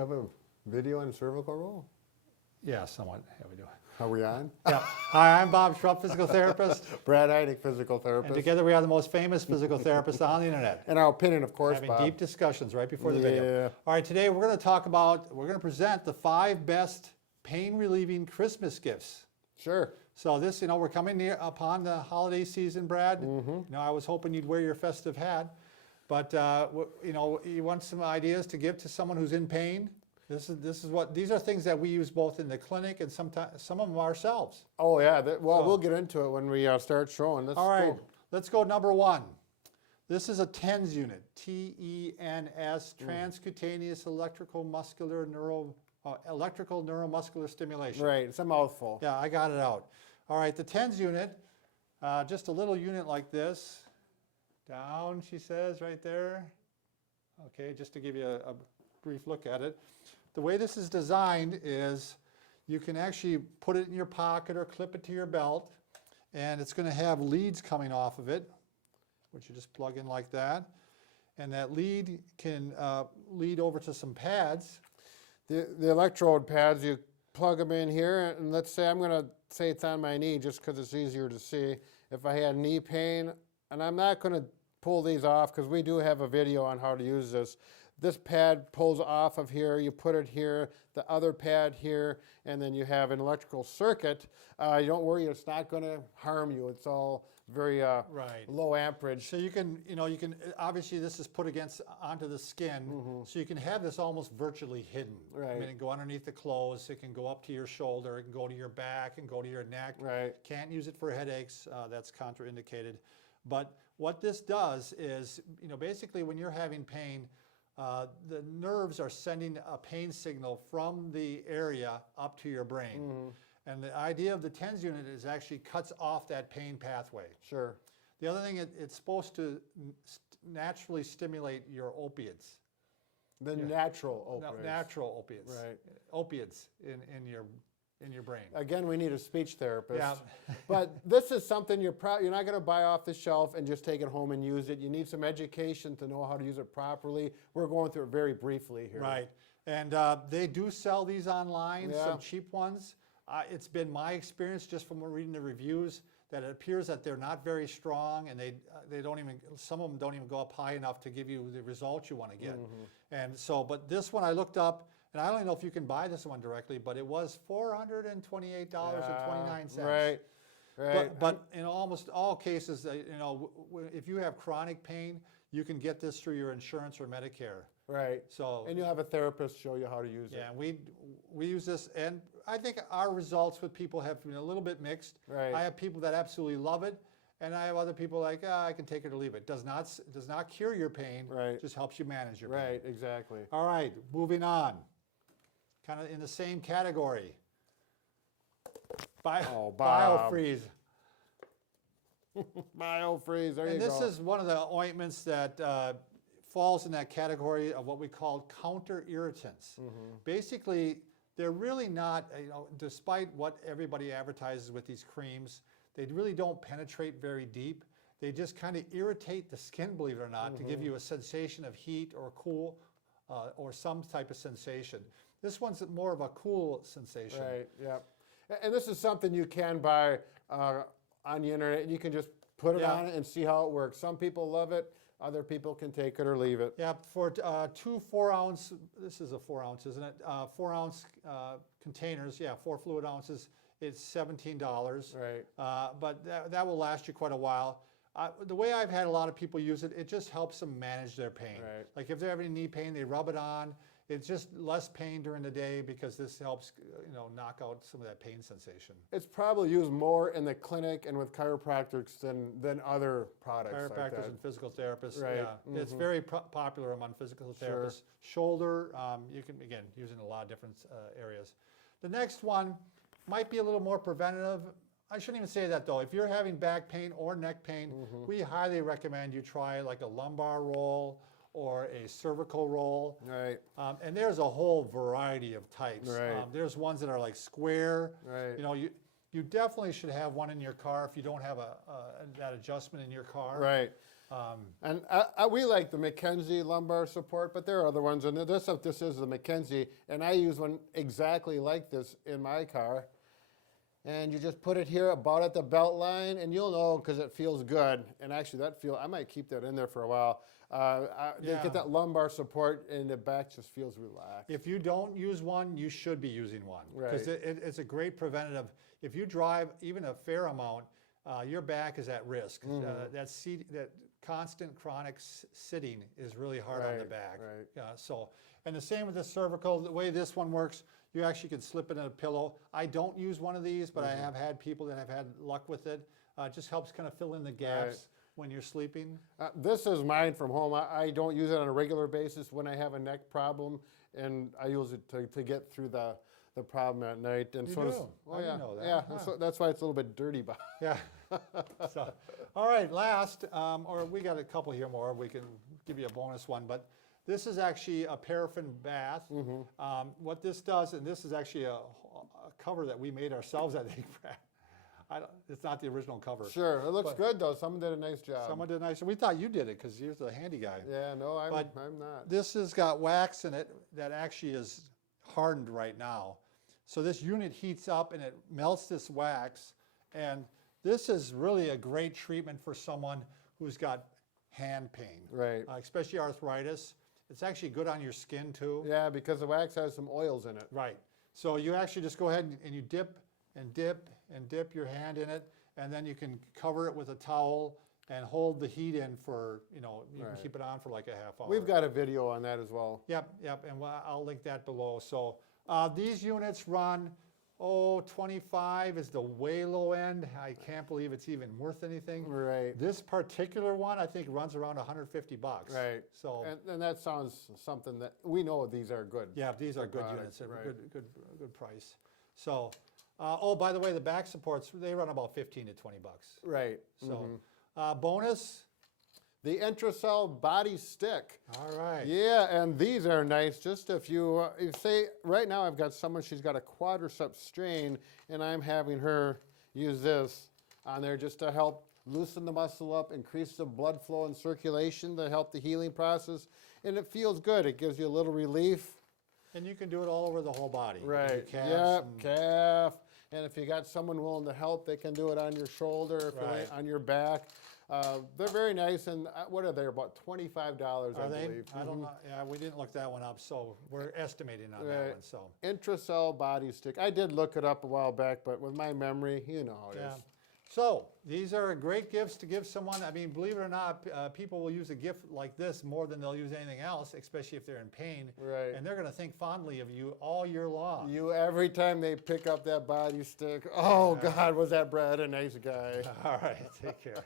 Have a video on cervical roll? Yeah, somewhat. Yeah, we do. Are we on? Yeah. Hi, I'm Bob Schrupp, physical therapist. Brad Heineck, physical And therapist. together we are the most famous physical therapists on the internet. In our opinion, of course, Having Bob. deep discussions right before the Yeah. video. All right, today we're going to present the 5 best pain relieving Christmas gifts. Sure. So this, we're coming near upon the holiday season, Brad. I was hoping you'd wear your festive hat, but you want some ideas to give to someone who's in pain. These are things that we use both in the clinic and sometimes some of them ourselves. Oh, yeah. We'll get into it when we start showing. That's All right, cool. let's go number 1. This is a TENS unit, TENS, transcutaneous electrical neuromuscular stimulation. Right. It's a mouthful. Yeah, I got it out. All right, the TENS unit, just a little unit like this. Down, she says, right there. Okay, just to give you a brief look at it. The way this is designed is you can actually put it in your pocket or clip it to your belt, and it's going to have leads coming off of it, which you just plug in like that. And that lead can lead over to some pads. The electrode pads, you plug them in here, and let's say I'm going to say it's on my knee just because it's easier to see. If I had knee pain, and I'm not going to pull these off because we do have a video on how to use this. This pad pulls off of here, you put it here, the other pad here, and then you have an electrical circuit. You don't worry, it's not going to harm you. It's all very low amperage. So you can, obviously this is put onto the skin, so you can have this almost virtually hidden. Right. I mean, it can go underneath the clothes, it can go up to your shoulder, it can go to your back, and go to your neck. Right. Can't use it for headaches, that's contraindicated. But what this does is, basically when you're having pain, the nerves are sending a pain signal from the area up to your brain. And the idea of the TENS unit is actually cuts off that pain pathway. Sure. The other thing, it's supposed to naturally stimulate your opiates. The natural opiates. Natural opiates. Right. Opiates in your brain. Again, we need a speech therapist. Yeah. But this is something you're not going to buy off the shelf and just take it home and use it. You need some education to know how to use it properly. We're going through it very briefly here. Right. And they do sell these online, Yeah. some cheap ones. It's been my experience just from reading the reviews that it appears that they're not very strong, and they don't even, some of them don't even go up high enough to give you the results you want to get. And so, but this one I looked up, and I don't know if you can buy this one directly, but it was $428.29. Right. Right. But in almost all cases, if you have chronic pain, you can get this through your insurance or Medicare. Right. So, and you'll have a therapist show you how to use it. yeah, we use this, and I think our results with people have been a little bit mixed. Right. I have people that absolutely love it, and I have other people like, I can take it or leave it. Does not cure your pain. Right. Just helps you manage your pain. Right, exactly. All right, moving on. Kind of in the same category. Bob. Biofreeze. Biofreeze, there you And go. this is one of the ointments that falls in that category of what we call counter irritants. Basically, they're really not, despite what everybody advertises with these creams, they really don't penetrate very deep. They just kind of irritate the skin, believe it or not, to give you a sensation of heat or cool or some type of sensation. This one's more of a cool sensation. Right, yeah. And this is something you can buy on the internet. You can just put it on it and see how it works. Some people love it. Other people can take it or leave it. Yeah, for 2 4-ounce, this is a 4 ounce, isn't it? 4 ounce containers, 4 fluid ounces, it's $17. Right. But that will last you quite a while. The way I've had a lot of people use it, it just helps them manage their pain. Right. Like if they're having knee pain, they rub it on. It's just less pain during the day because this helps, knock out some of that pain sensation. It's probably used more in the clinic and with chiropractors than other products like Chiropractors that. and physical therapists, Right. yeah. It's very popular among physical therapists. Shoulder, you can, again, use it in a lot of different areas. The next one might be a little more preventative. I shouldn't even say that though. If you're having back pain or neck pain, we highly recommend you try like a lumbar roll or a cervical roll. Right. And there's a whole variety of types. Right. There's ones that are like square. Right. You definitely should have one in your car if you don't have that adjustment in your car. Right. And we like the Mckenzie lumbar support, but there are other ones. And this is the Mckenzie, and I use one exactly like this in my car. And you just put it here about at the belt line, and you'll know because it feels good. And actually, I might keep that in there for a while. They get that lumbar support, and the back just feels relaxed. If you don't use one, you should be using one. Because Right. it's a great preventative. If you drive even a fair amount, your back is at risk. That constant chronic sitting is really hard on the back. Right. And the same with the cervical. The way this one works, you actually can slip it in a pillow. I don't use one of these, but I have had people that have had luck with it. It just helps kind of fill in the gaps when you're sleeping. This is mine from home. I don't use it on a regular basis when I have a neck problem, and I use it to get through the problem at night. And You so do? Oh, I yeah, didn't know that. yeah. Huh. So that's why it's a little bit dirty. Yeah. So, all right, last, or we got a couple here more. We can give you a bonus one, but this is actually a paraffin bath. What this does, and this is actually a cover that we made ourselves, I think. It's not the original cover. Sure, it looks good though. Someone did a nice job. Someone did nice. We thought you did it because you're the handy guy. Yeah, no, I'm But not. This has got wax in it that actually is hardened right now. So this unit heats up and it melts this wax. And this is really a great treatment for someone who's got hand pain, Right. Especially arthritis. It's actually good on your skin too. Yeah, because the wax has some oils in it. Right. So you actually just go ahead and you dip and dip and dip your hand in it, and then you can cover it with a towel and hold the heat in for, you can keep it on for like a half hour. We've got a video on that as well. Yep, and I'll link that below. So these units run, 25 is the way low end. I can't believe it's even worth anything. Right. This particular one, I think, runs around $150. Right. So And that sounds something that we know these are good. yeah, these are good products, units at right. a good price. So, by the way, the back supports, they run about 15 to 20 bucks. Right. So, bonus. The Intracell body stick. All right. Yeah, and these are nice. Just if you say, right now I've got someone, she's got a quadricep strain, and I'm having her use this on there just to help loosen the muscle up, increase the blood flow and circulation to help the healing process, and it feels good. It gives you a little relief. And you can do it all over the whole body. Right. Your calves Yep, and- calf. And if you got someone willing to help, they can do it on your shoulder, if you Right. on your back. They're very nice, and what are they? About $25, I Are they? believe. I don't know. Yeah, we didn't look that one up, so we're estimating on that Right. one. So Intracell body stick. I did look it up a while back, but with my memory, you know how it yeah. is. So these are great gifts to give someone. I mean, believe it or not, people will use a gift like this more than they'll use anything else, especially if they're in pain. Right. And they're going to think fondly of you all year long. You, every time they pick up that body stick, oh God, was that Brad a nice guy? All right, take care.